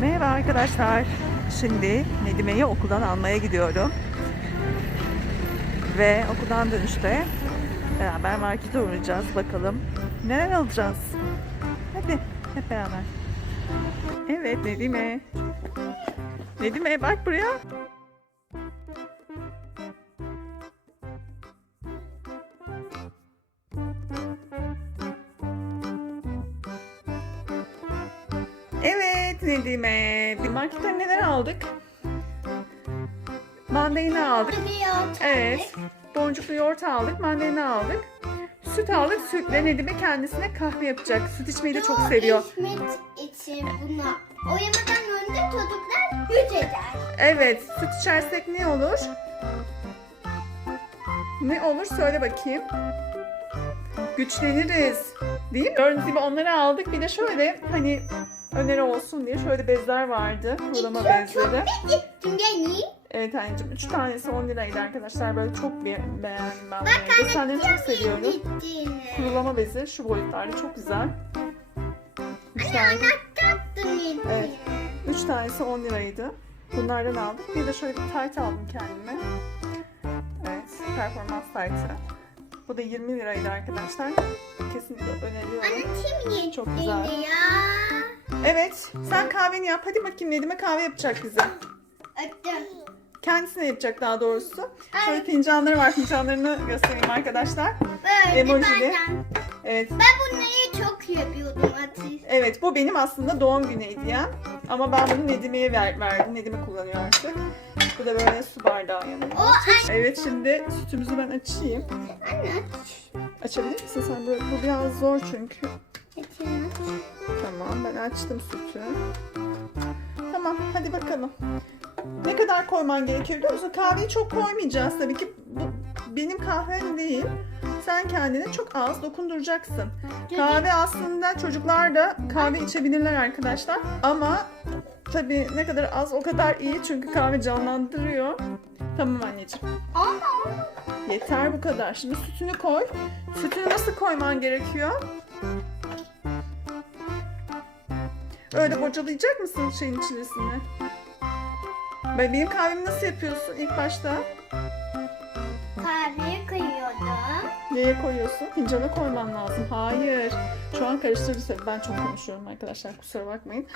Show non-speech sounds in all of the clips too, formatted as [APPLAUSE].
Merhaba arkadaşlar. Şimdi Nedime'yi okuldan almaya gidiyorum. Ve okuldan dönüşte beraber markete uğrayacağız. Bakalım neler alacağız. Hadi hep beraber. Evet Nedime. Nedime bak buraya. Nedime. Marketten neler aldık? Mandalina aldık. Evet. Boncuklu yoğurt aldık, mandalina aldık. Süt aldık. Sütle Nedime kendisine kahve yapacak. Süt içmeyi de çok seviyor. İçmek için buna. Oyamadan önce çocuklar güç eder. Evet, süt içersek ne olur? Ne olur söyle bakayım. Güçleniriz. Değil mi? Gördüğünüz gibi onları aldık. Bir de şöyle hani öneri olsun diye şöyle bezler vardı. Kurulama bezleri. Evet anneciğim 3 tanesi 10 liraydı arkadaşlar. Böyle çok be beğendim ben bunları. Desenleri çok seviyorum. Kurulama bezi şu boyutlarda çok güzel. 3 tane, Evet. üç tanesi 10 liraydı. Bunlardan aldık. Bir de şöyle bir tayt aldım kendime. Evet, performans taytı. Bu da 20 liraydı arkadaşlar. Kesinlikle öneriyorum. Kim Çok güzel. ya? Evet, sen kahveni yap. Hadi bakayım Nedim'e kahve yapacak bize. Öptüm. Kendisine yapacak daha doğrusu. Şöyle fincanları var. Fincanlarını göstereyim arkadaşlar. Böyle Emojili. Evet, Ben bunları çok yapıyordum Aziz. Evet bu benim aslında doğum günü hediyem. Ama ben bunu Nedime'ye ver, verdim. Nedime kullanıyor artık. Bu da böyle su bardağı yanında. O. Evet şimdi sütümüzü ben açayım. Anne. Açabilir misin sen böyle? Bu biraz zor çünkü. Açın. Tamam ben açtım sütü. Tamam hadi bakalım. Ne kadar koyman gerekiyor biliyor musun? Kahveyi çok koymayacağız tabii ki. Bu benim kahvem değil. Sen kendine çok az dokunduracaksın. Kahve aslında çocuklar da kahve içebilirler arkadaşlar. Ama tabii ne kadar az o kadar iyi çünkü kahve canlandırıyor. Tamam anneciğim. Yeter bu kadar. Şimdi sütünü koy. Sütünü nasıl koyman gerekiyor? Öyle bocalayacak mısın şeyin içerisine? Ben- Benim kahvemi nasıl yapıyorsun ilk başta? kahveye koyuyordum. Neye koyuyorsun? Fincana koyman lazım. Hayır. Şu an karıştırdı. Ben çok konuşuyorum arkadaşlar. Kusura bakmayın.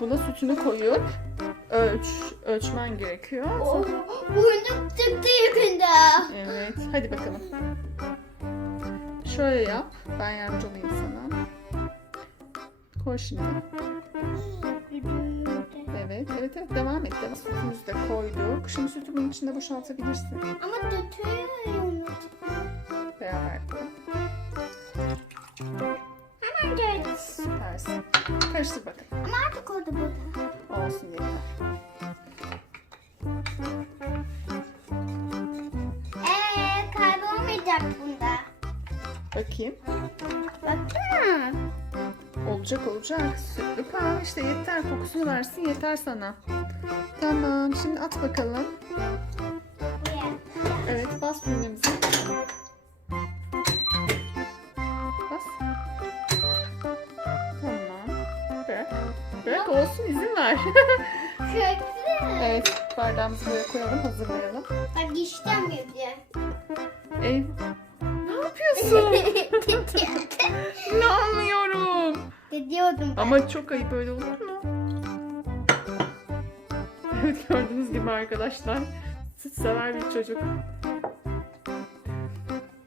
Buna sütünü koyup ölç, ölçmen gerekiyor. Oh, boynum çıktı yakında. Evet. Hadi bakalım. Şöyle yap. Ben yardımcı olayım sana. Koy şimdi. Evet, evet, evet. Devam et. Devam. Sütümüzü de koyduk. Şimdi sütü bunun içinde boşaltabilirsin. Ama tutuyorum. Beraber. Hemen geldi. Süpersin. Karıştır bakalım. Ama artık oldu burada. Olsun yeter. Eee kahve olmayacak bunda. Bakayım. Baksana. Olacak olacak. Sütlü kahve işte yeter. Kokusunu versin yeter sana. Tamam. Şimdi at bakalım. Buraya. Evet bas düğmemizi. Bas. Tamam. Bırak. Bırak olsun izin ver. [LAUGHS] Evet bardağımızı böyle koyalım hazırlayalım. Bak işlemiyordu. Ey, ne yapıyorsun? [LAUGHS] Diyordum ben. Ama çok ayıp öyle olur mu? Evet gördüğünüz gibi arkadaşlar. Süt sever bir çocuk.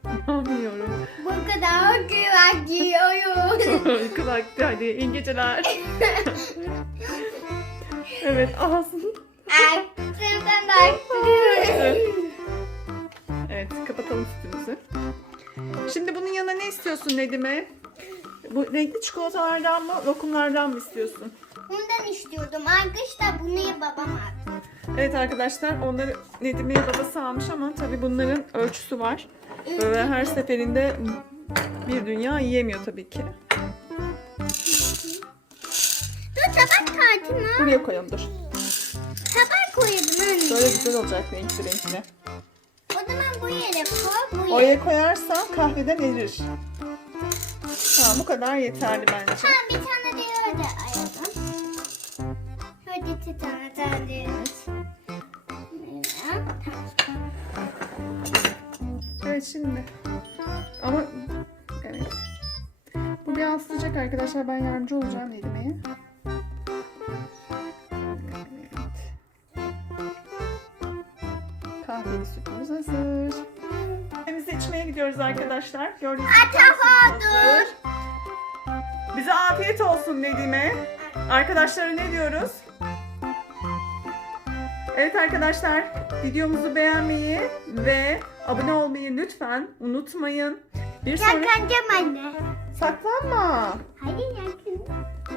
İnanmıyorum. Bu kadar giyiyorum. [LAUGHS] Uyku vakti hadi iyi geceler. evet ağzını. Aklımdan da aklım. Evet kapatalım sütümüzü. Şimdi bunun yanına ne istiyorsun Nedime? Bu renkli çikolatalardan mı lokumlardan mı istiyorsun? Bundan istiyordum. Arkadaşlar bunu babam aldı. Evet arkadaşlar onları Nedime'ye babası almış ama tabii bunların ölçüsü var. Böyle her seferinde bir dünya yiyemiyor tabii ki. Dur tabak kağıdı mı? Buraya koyalım dur. Tabak koyalım anne. Böyle güzel olacak renkli renkli. O zaman bu yere koy. Bu yere. Oraya koyarsan kahveden erir. Tamam bu kadar yeterli bence. Ha bir tane de öyle ayırdım. getir tane tane. Evet şimdi. Ama evet. Bu biraz sıcak arkadaşlar. Ben yardımcı olacağım Nedime'ye. Evet. Kahveli sütümüz hazır. İçmeye gidiyoruz arkadaşlar. Gördüğünüz gibi hazır. Bize afiyet olsun Nedime. Arkadaşlara ne diyoruz? Evet arkadaşlar videomuzu beğenmeyi ve abone olmayı lütfen unutmayın. Bir sonraki... Saklanacağım anne. Saklanma. Hadi yakın.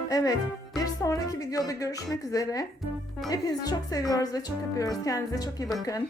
Evet bir sonraki videoda görüşmek üzere. Hepinizi çok seviyoruz ve çok öpüyoruz. Kendinize çok iyi bakın.